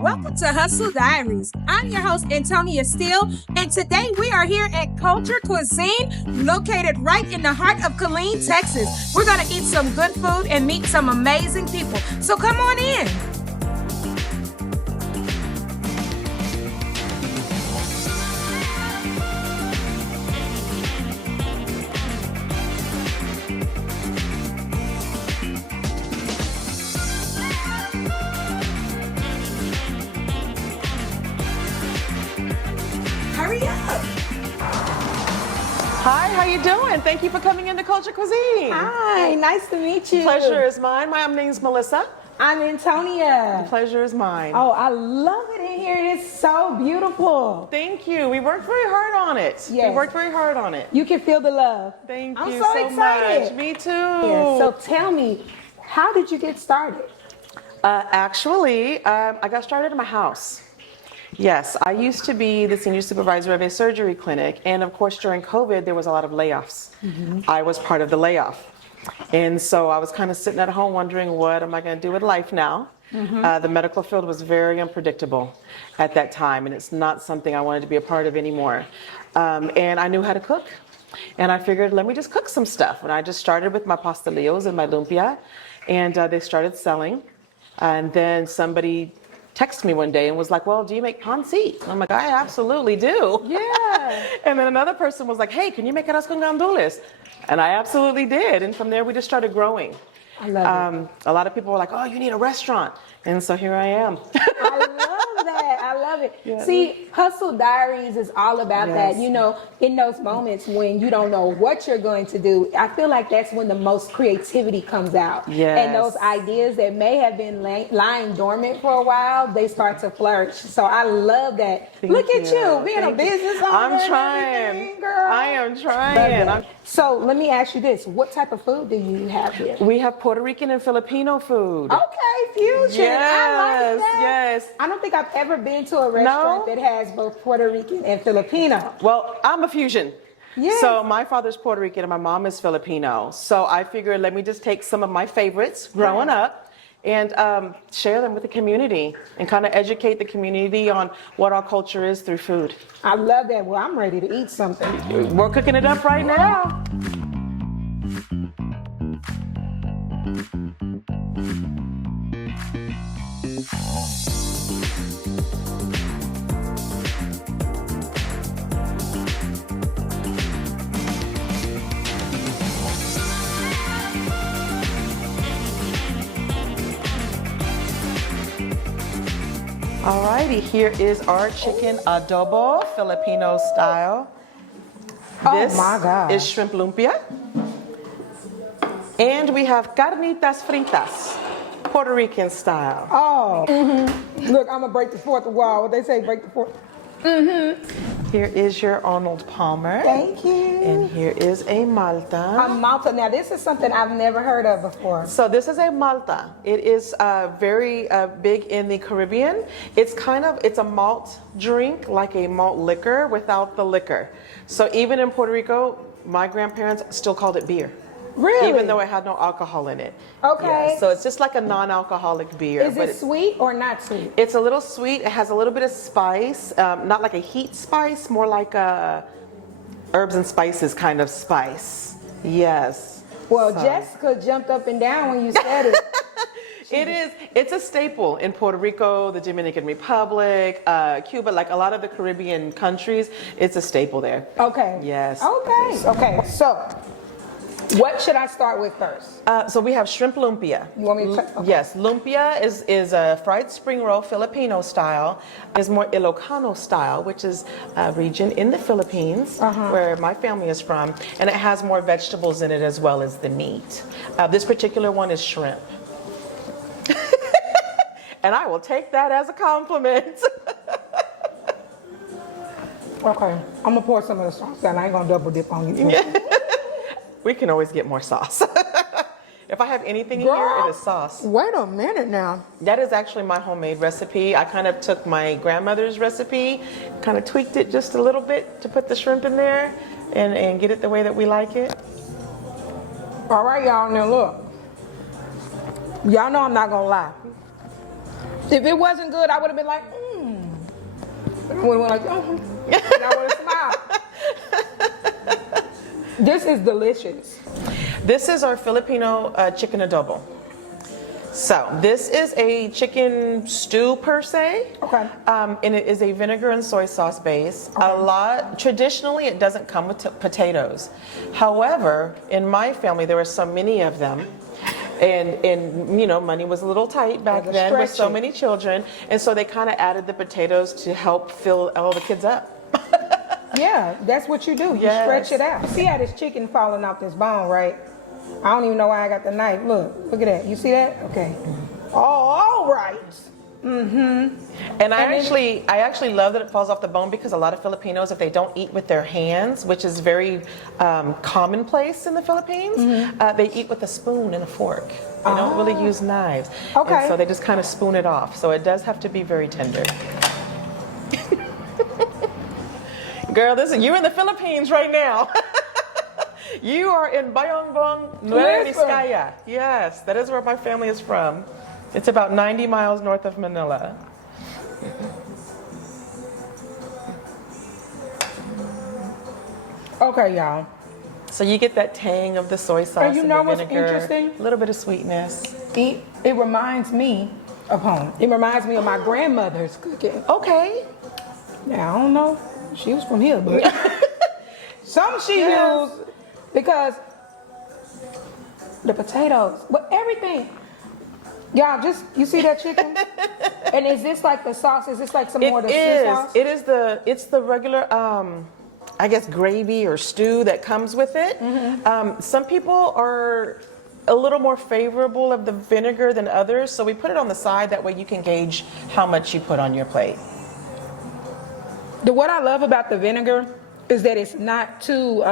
Welcome to Hustle Diaries. I'm your host, Antonia Steele, and today we are here at Culture Cuisine, located right in the heart of Killeen, Texas. We're going to eat some good food and meet some amazing people. So come on in. Hurry up. Hi, how you doing? Thank you for coming into Culture Cuisine. Hi, nice to meet you. Pleasure is mine. My name is Melissa. I'm Antonia. The pleasure is mine. Oh, I love it in here. It's so beautiful. Thank you. We worked very hard on it. Yes. We worked very hard on it. You can feel the love. Thank I'm you so so excited. much. Me too. Yeah, so tell me, how did you get started? Actually, I got started in my house. Yes, I used to be the senior supervisor of a surgery clinic, and of course during COVID there was a lot of layoffs. I was part of the layoff, and so I was kind of sitting at home wondering, what am I going to do with life now? The medical field was very unpredictable at that time, and it's not something I wanted to be a part of anymore. And I knew how to cook, and I figured, let me just cook some stuff. And I just started with my pastelillos and my lumpia, and they started selling. And then somebody texted me one day and was like, well, do you make pancit? I'm like, I absolutely do. Yeah. And then another person was like, hey, can you make arroz con gandules? And I absolutely did. And from there, we just started growing. I love it. A lot of people were like, oh, you need a restaurant. And so here I am. I love that. I love it. Yeah. See, Hustle Diaries is all about Yes. that. You know, in those moments when you don't know what you're going to do, I feel like that's when the most creativity comes out. Yes. And those ideas that may have been lying dormant for a while, they start to flourish. So I love that. Thank Look at you, being Thank a you. business owner. I'm and trying. everything, girl. I am Love trying. that. So let me ask you this. What type of food do you have here? We have Puerto Rican and Filipino food. Okay, fusion. I like that. Yes. I don't think I've ever been to a restaurant that has both Puerto Rican and Filipino. Well, I'm a fusion. Yes. So my father's Puerto Rican and my mom is Filipino. So I figured, let me just take some of my favorites growing up and share them with the community and kind of educate the community on what our culture is through food. I love that. Well, I'm ready to eat something. We're cooking it up right now. Alrighty, here is our chicken adobo, Filipino style. This my God. is shrimp lumpia. And we have carnitas fritas, Puerto Rican style. Oh, look, I'm gonna break the fourth wall. What they say, break the fourth. Here is your Arnold Palmer. Thank you. And here is a A Malta. Malta. Now, this is something I've never heard of before. So this is a Malta. It is very big in the Caribbean. It's a malt drink, like a malt liquor without the liquor. So even in Puerto Rico, my grandparents still called it beer. Really? Even though it had no alcohol in it. Okay. Yeah, so it's just like a non-alcoholic beer. Is but it sweet or not sweet? It's a little sweet. It has a little bit of spice, not like a heat spice, more like a herbs and spices kind of spice. Yes. Well, So- Jessica jumped up and down when you said it. It's a staple in Puerto Rico, the Dominican Republic, Cuba, like a lot of the Caribbean countries. It's a staple there. Okay. Yes. Okay. So, what should I start with first? So we have shrimp lumpia. You want me to check? Okay. Yes, lumpia is a fried spring roll Filipino style. Is more Ilocano style, which is a region in the Philippines where my family is from, and it has more vegetables in it as well as the meat. This particular one is shrimp. And I will take that as a compliment. Okay. I'm gonna pour some of the sauce down. I ain't gonna double dip on you. We can always get more sauce. If I have anything in here, it is sauce. Wait a minute now. That is actually my homemade recipe. I kind of took my grandmother's recipe, kind of tweaked it just a little bit to put the shrimp in there and get it the way that we like it. All right, y'all. Now look. Y'all know I'm not gonna lie. If it wasn't good, I would have been like, I would have went like, and I would have smiled. This is delicious. This is our Filipino chicken adobo. So this is a chicken stew per se. Okay. And it is a vinegar and soy sauce base. Traditionally, it doesn't come with potatoes. However, in my family, there were so many of them. And you know, money was a little tight back then with so many children. And so they kind of added the potatoes to help fill all the kids up. Yeah, that's what you do. You stretch it out. See how this chicken falling off this bone, right? I don't even know why I got the knife. Look at that. You see that? Okay. Oh, all right. And I actually love that it falls off the bone because a lot of Filipinos, if they don't eat with their hands, which is very commonplace in the Philippines, they eat with a spoon and a fork. They don't really use knives. Okay. And so they just kind of spoon it off. So it does have to be very tender. Girl, you're in the Philippines right now. You are in Bayongbong, Nueva Vizcaya. Yes, that is where my family is from. It's about 90 miles north of Manila. Okay, y'all. So you get that tang of the soy sauce And you know and the vinegar, what's interesting? a little bit of sweetness. It reminds me of home. It reminds me of my grandmother's cooking. Okay. Now, I don't know. She was from here, but some she used because the potatoes, but everything. Y'all, you see that chicken? And is this like the sauce? Is this like some more of the stew sauce? It's the regular, I guess, gravy or stew that comes with it. Some people are a little more favorable of the vinegar than others, so we put it on the side. That way you can gauge how much you put on your plate. What I love about the vinegar is that it's not too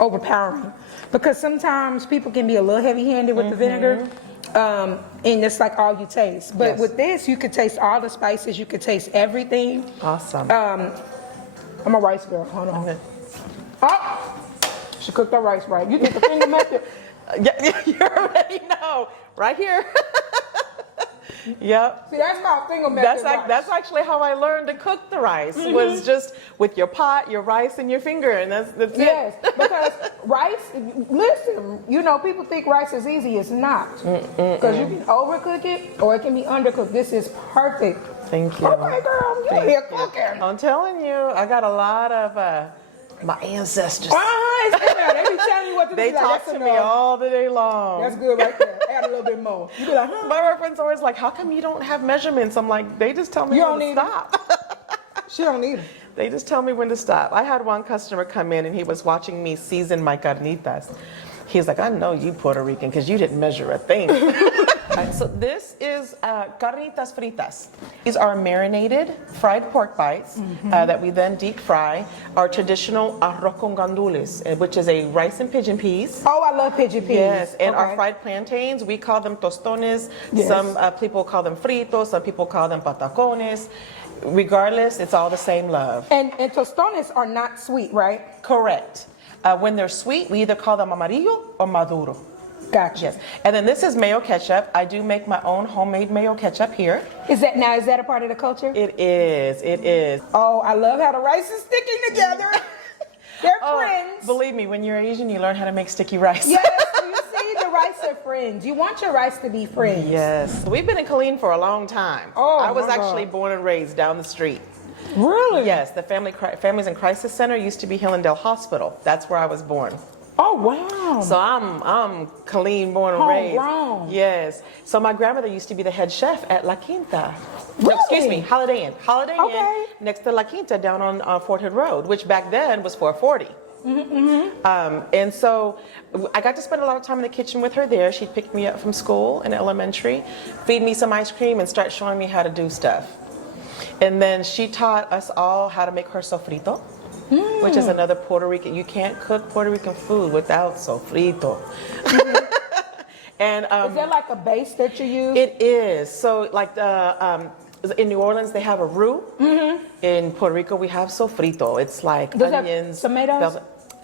overpowering, because sometimes people can be a little heavy-handed with the vinegar, and it's like all you taste. But with this, you could taste all the spices, you could taste everything. Awesome. I'm a rice girl. Hold on. Oh, she cooked her rice right. You get the finger method. Yeah, you already know. Right here. Yep. See, that's my finger method. That's actually how I learned to cook the rice. Was just with your pot, your rice, and your finger, and that's it. Yes, because rice. Listen, you know, people think rice is easy. It's not, because you can overcook it or it can be undercooked. This is perfect. Thank you. Okay, girl, you're here cooking. I'm telling you, I got a lot of my ancestors. It's good. They be telling you what to do. They talk to me all the day long. That's good right there. Add a little bit more. You be like, My friend's always like, how come you don't have measurements? I'm like, they just tell me when to stop. She don't need them. They just tell me when to stop. I had one customer come in and he was watching me season my carnitas. He's like, I know you Puerto Rican because you didn't measure a thing. So this is carnitas fritas. These are marinated fried pork bites that we then deep fry. Our traditional arroz con gandules, which is a rice and pigeon peas. Oh, I love pigeon peas. Yes, and our fried plantains, we call them tostones. Yes. Some people call them fritos, some people call them patacones. Regardless, it's all the same love. And tostones are not sweet, right? Correct. When they're sweet, we either call them amarillo or maduro. Gotcha. Yes. And then this is mayo ketchup. I do make my own homemade mayo ketchup here. Is that a part of the culture? It is. It is. Oh, I love how the rice is sticking together. They're friends. Believe me, when you're Asian, you learn how to make sticky rice. Yes, you see, the rice are friends. You want your rice to be friends. Yes. We've been in Killeen for a long time. Oh, I was my actually God. born and raised down the street. Really? Yes, the Families in Crisis Center used to be Hillendale Hospital. That's where I was born. Oh, wow. So I'm Killeen born and raised. Homegrown. Yes. So my grandmother used to be the head chef at La Quinta. Really? No, excuse me, Holiday Inn. Holiday Okay. Inn next to La Quinta down on Fort Hood Road, which back then was 440. And so I got to spend a lot of time in the kitchen with her there. She'd pick me up from school in elementary, feed me some ice cream, and start showing me how to do stuff. And then she taught us all how to make her sofrito, which is another Puerto Rican. You can't cook Puerto Rican food without sofrito. And is there like a base that you use? it is. So like in New Orleans, they have a roux. In Puerto Rico, we have sofrito. It's like Does it have onions. tomatoes?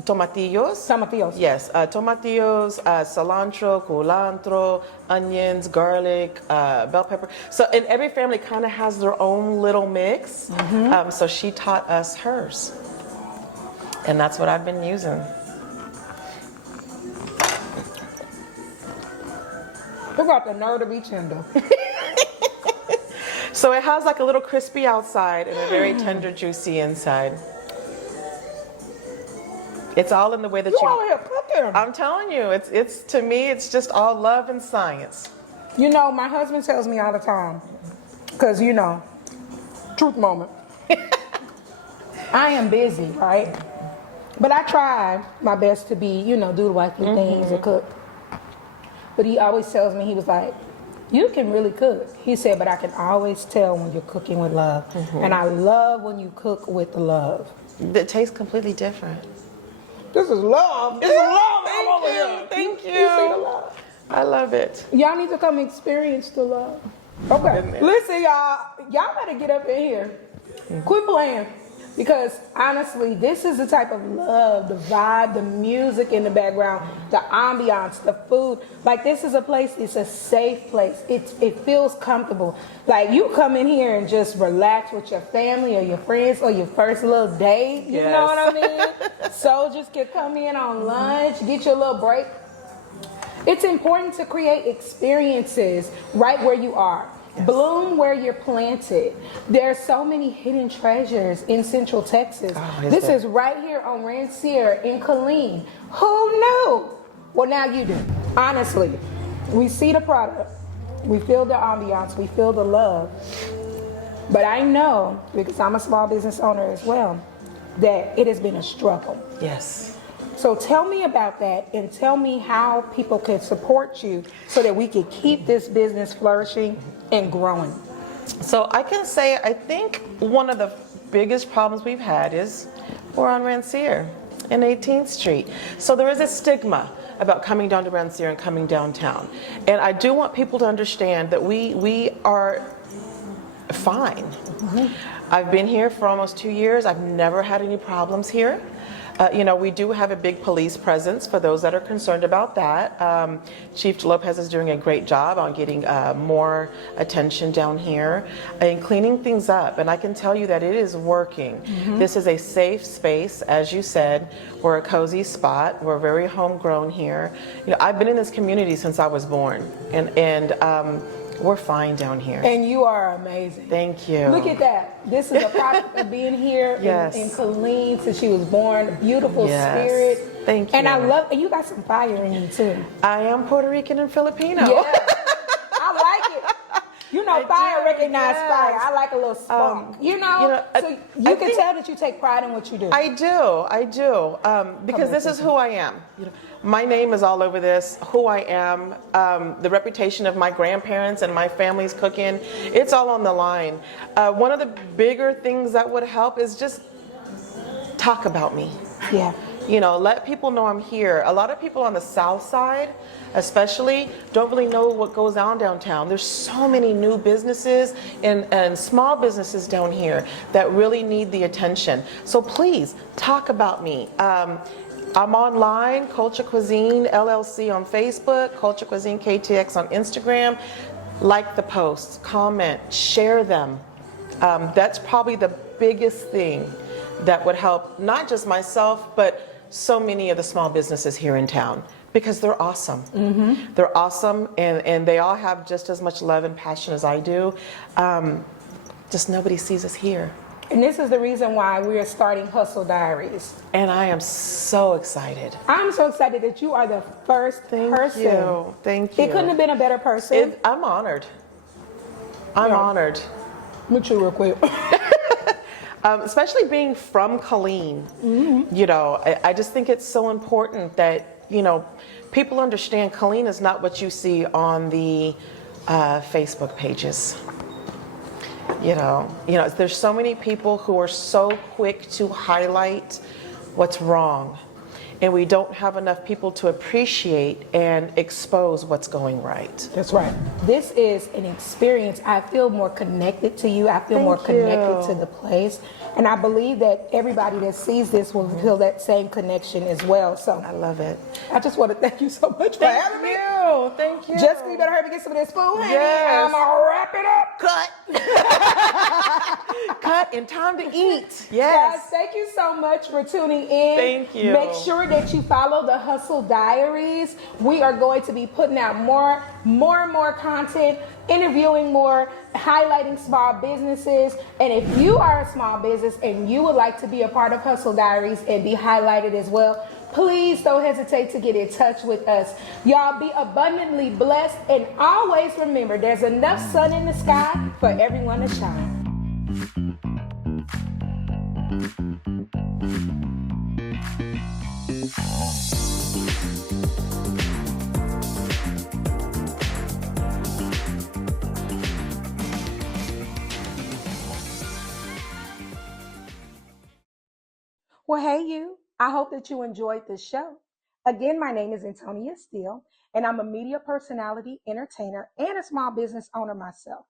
Tomatillos. Tomatillos. Yes, tomatillos, cilantro, culantro, onions, garlic, bell pepper. So, and every family kind of has their own little mix. So she taught us hers. And that's what I've been using. Who got the nerve to be tender? So it has like a little crispy outside and a very tender, juicy inside. It's all in the way that You over here cooking. I'm telling you, it's to me, it's just all love and science. You know, my husband tells me all the time, because, you know, truth moment. I am busy, right? But I try my best to be, you know, do the wifely things and cook. But he always tells me, he was like, you can really cook. He said, but I can always tell when you're cooking with love. And I love when you cook with love. It tastes completely different. This is love. This is love. Thank you. Thank you. You see the love. I love it. Y'all need to come experience the love. Okay. Listen, y'all better get up in here. Quit playing. Because honestly, this is the type of love, the vibe, the music in the background, the ambiance, the food. Like, this is a place, it's a safe place. It feels comfortable. Like, you come in here and just relax with your family or your friends or your first little date. You know what I mean? Soldiers can come in on lunch, get you a little break. It's important to create experiences right where you are. Bloom where you're planted. There are so many hidden treasures in Central Texas. This is right here on Rancier in Killeen. Who knew? Well, now you do. Honestly, we see the product, we feel the ambiance, we feel the love. But I know, because I'm a small business owner as well, that it has been a struggle. Yes. So tell me about that, and tell me how people can support you so that we can keep this business flourishing and growing. So I can say, I think one of the biggest problems we've had is we're on Rancier in 18th Street. So there is a stigma about coming down to Rancier and coming downtown. And I do want people to understand that we are fine. I've been here for almost 2 years. I've never had any problems here. You know, we do have a big police presence for those that are concerned about that. Chief Lopez is doing a great job on getting more attention down here and cleaning things up. And I can tell you that it is working. This is a safe space, as you said. We're a cozy spot. We're very homegrown here. You know, I've been in this community since I was born, and we're fine down here. And you are amazing. Thank you. Look at that. This is a product of being here in Killeen since she was born. Beautiful spirit. Thank you. And I love, and you got some fire in you too. I am Puerto Rican and Filipino. Yeah. I like it. You know, fire recognize fire. I like a little spunk. So you can tell that you take pride in what you do. I do. Because this is who I am. You know, my name is all over this, who I am, the reputation of my grandparents and my family's cooking, it's all on the line. One of the bigger things that would help is just talk about me. Yeah. You know, let people know I'm here. A lot of people on the south side, especially, don't really know what goes on downtown. There's so many new businesses and small businesses down here that really need the attention. So please, talk about me. I'm online, Culture Cuisine LLC on Facebook, Culture Cuisine KTX on Instagram. Like the posts, comment, share them. That's probably the biggest thing that would help not just myself, but so many of the small businesses here in town, because they're awesome. They're awesome, and they all have just as much love and passion as I do. Just nobody sees us here. And this is the reason why we are starting Hustle Diaries. And I am so excited. I'm so excited that you are the first person. Thank you. It couldn't have been a better person. I'm honored. I'm honored. Meet you real quick. Especially being from Killeen, you know, I just think it's so important that, you know, people understand Killeen is not what you see on the Facebook pages. You know, there's so many people who are so quick to highlight what's wrong. and we don't have enough people to appreciate and expose what's going right. That's right. This is an experience. I feel more connected to you. I feel Thank more connected you. to the place. And I believe that everybody that sees this will feel that same connection as well. So I love it. I just want to thank you so much for having me. Thank you. Jessica, you better hurry me get some of this food, honey. Yes. I'm gonna wrap it up. Cut and time to eat. Guys, Yes. thank you so much for tuning in. Thank you. Make sure that you follow the Hustle Diaries. We are going to be putting out more and more content, interviewing more, highlighting small businesses. And if you are a small business and you would like to be a part of Hustle Diaries and be highlighted as well, please don't hesitate to get in touch with us. Y'all be abundantly blessed, and always remember there's enough sun in the sky for everyone to shine. Well, hey, you. I hope that you enjoyed this show. Again, my name is Antonia Steele, and I'm a media personality, entertainer, and a small business owner myself.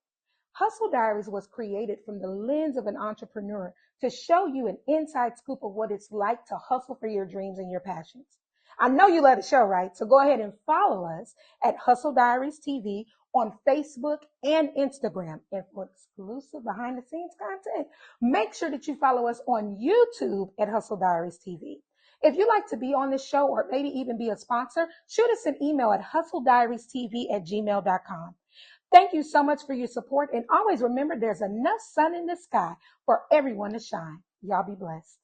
Hustle Diaries was created from the lens of an entrepreneur to show you an inside scoop of what it's like to hustle for your dreams and your passions. I know you love the show, right? So go ahead and follow us at Hustle Diaries TV on Facebook and Instagram. And for exclusive behind the scenes content, make sure that you follow us on YouTube at Hustle Diaries TV. If you'd like to be on this show or maybe even be a sponsor, shoot us an email at hustlediariestv@gmail.com. Thank you so much for your support. And always remember, there's enough sun in the sky for everyone to shine. Y'all be blessed.